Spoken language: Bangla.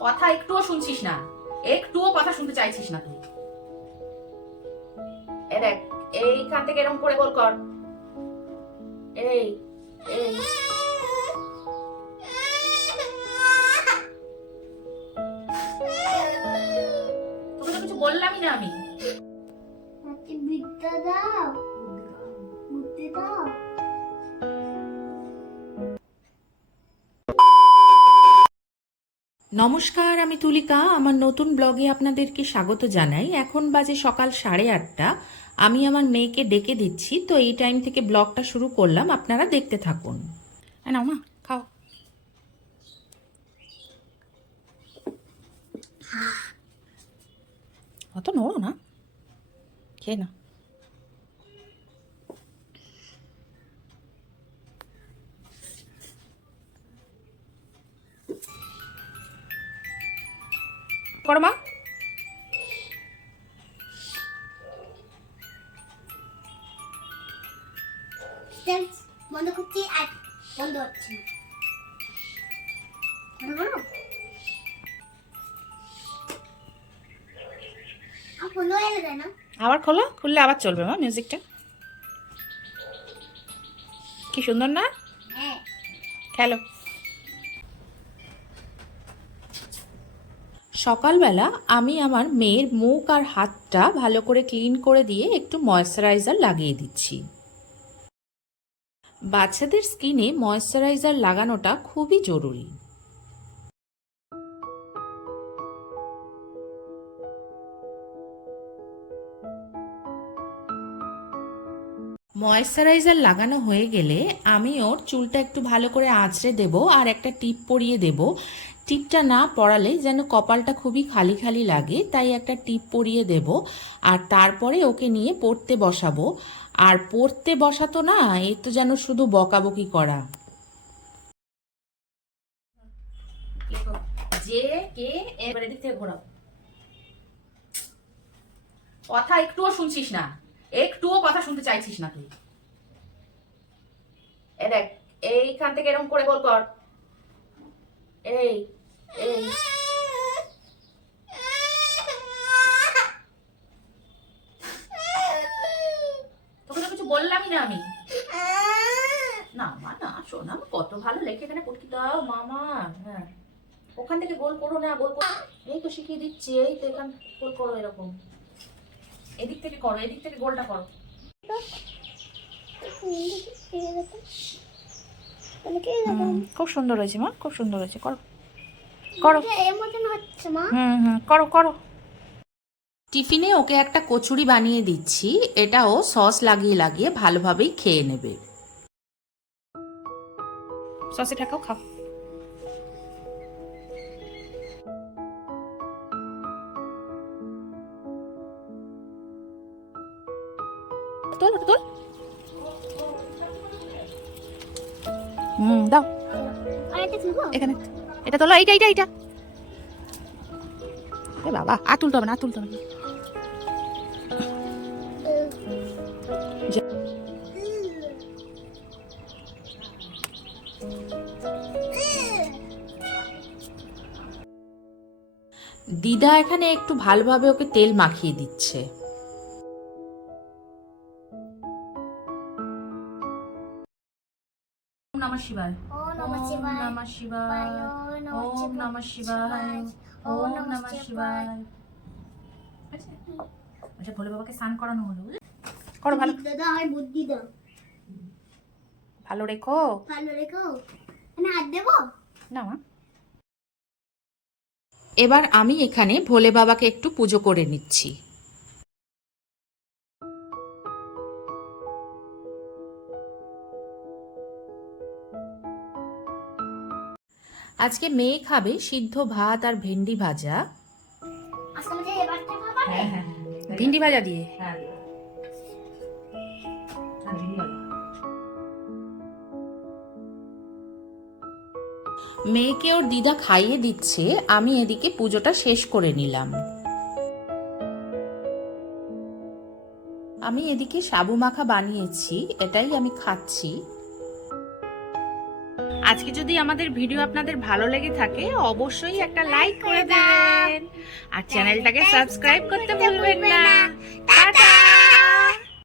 কথা একটুও শুনছিস না। একটুও কথা শুনতে চাইছিস না তুই। দেখ, এইখান থেকে এরকম করে গোল কর। এই এই তো কিছু বললামই না আমি। বিদ্যা দাও। বুদ্ধি দাও। নমস্কার, আমি তুলিকা। আমার নতুন ব্লগে আপনাদেরকে স্বাগত জানাই। এখন বাজে সকাল সাড়ে আটটা। আমি আমার মেয়েকে ডেকে দিচ্ছি। তো এই টাইম থেকে ব্লগটা শুরু করলাম। আপনারা দেখতে থাকুন। নাও মা, খাও। অত নড়ো না। খেয়ে না করো মা। বন্ধ করছি আর বন্ধ হচ্ছে আবার খোলো খুললে আবার চলবে মা মিউজিকটা কি সুন্দর না? হ্যাঁ। খেলো। সকালবেলা আমি আমার মেয়ের মুখ আর হাতটা ভালো করে ক্লিন করে দিয়ে একটু ময়শ্চারাইজার লাগিয়ে দিচ্ছি। বাচ্চাদের স্কিনে ময়শ্চারাইজার লাগানোটা খুবই জরুরি। ময়শ্চারাইজার লাগানো হয়ে গেলে আমি ওর চুলটা একটু ভালো করে আঁচড়ে দেব আর একটা টিপ পরিয়ে দেব। টিপটা না পরালে যেন কপালটা খুবই খালি খালি লাগে, তাই একটা টিপ পরিয়ে দেব। আর তারপরে ওকে নিয়ে পড়তে বসাবো। আর পড়তে বসাতো না, এ তো যেন শুধু বকাবকি করা। যে, কে এবারে দিক থেকে ঘোরাও। কথা একটুও শুনছিস না। একটুও কথা শুনতে চাইছিস না তুই। এ দেখ, এইখান থেকে এরকম করে বল কর। এই এই। তোকে তো কিছু বললামই না আমি। না, মা, না, শোনা কত ভালো লেখে এখানে পটকি দাও, মামা হ্যাঁ। ওখান থেকে গোল করো না, গোল করো। এই তো শিখিয়ে দিচ্ছি, এই তো এখান গোল করো এরকম। এদিক থেকে করো, এদিক থেকে গোলটা করো। খুব সুন্দর হয়েছে মা খুব সুন্দর হয়েছে করো। করো। এর মতন হচ্ছে মা। হুম হুম করো করো। টিফিনে ওকে একটা কচুরি বানিয়ে দিচ্ছি এটা ও সস লাগিয়ে লাগিয়ে ভালোভাবেই খেয়ে নেবে। সসে ঠাকাও খাও। তোল তোল। হুম, দাও। এখানে। এটা তোলো এইটা এইটা এইটা। এ বাবা, আর তুলতে হবে না, আর তুলতে হবে দিদা এখানে একটু ভালোভাবে ওকে তেল মাখিয়ে দিচ্ছে। নমঃ শিবায় ও নমঃ শিবায় ওম নমঃ শিবায় ওম নমঃ শিবায় আচ্ছা ভোলে বাবাকে স্নান করানো হলো করো ভালো। আর বুদ্ধি দাও ভালো রেখো। ভালো রেখো। আমি হাত দেবো? না মা। এবার আমি এখানে ভোলে বাবাকে একটু পুজো করে নিচ্ছি। আজকে মেয়ে খাবে সিদ্ধ ভাত আর ভেন্ডি ভাজা। আমাদের এবারটা খাবার ভিন্ডি ভাজা দিয়ে? মেয়েকে ওর দিদা খাইয়ে দিচ্ছে আমি এদিকে পুজোটা শেষ করে নিলাম। আমি এদিকে সাবু মাখা বানিয়েছি এটাই আমি খাচ্ছি। আজকে যদি আমাদের ভিডিও আপনাদের ভালো লেগে থাকে অবশ্যই একটা লাইক করে দেবেন। আর চ্যানেলটাকে সাবস্ক্রাইব করতে ভুলবেন না।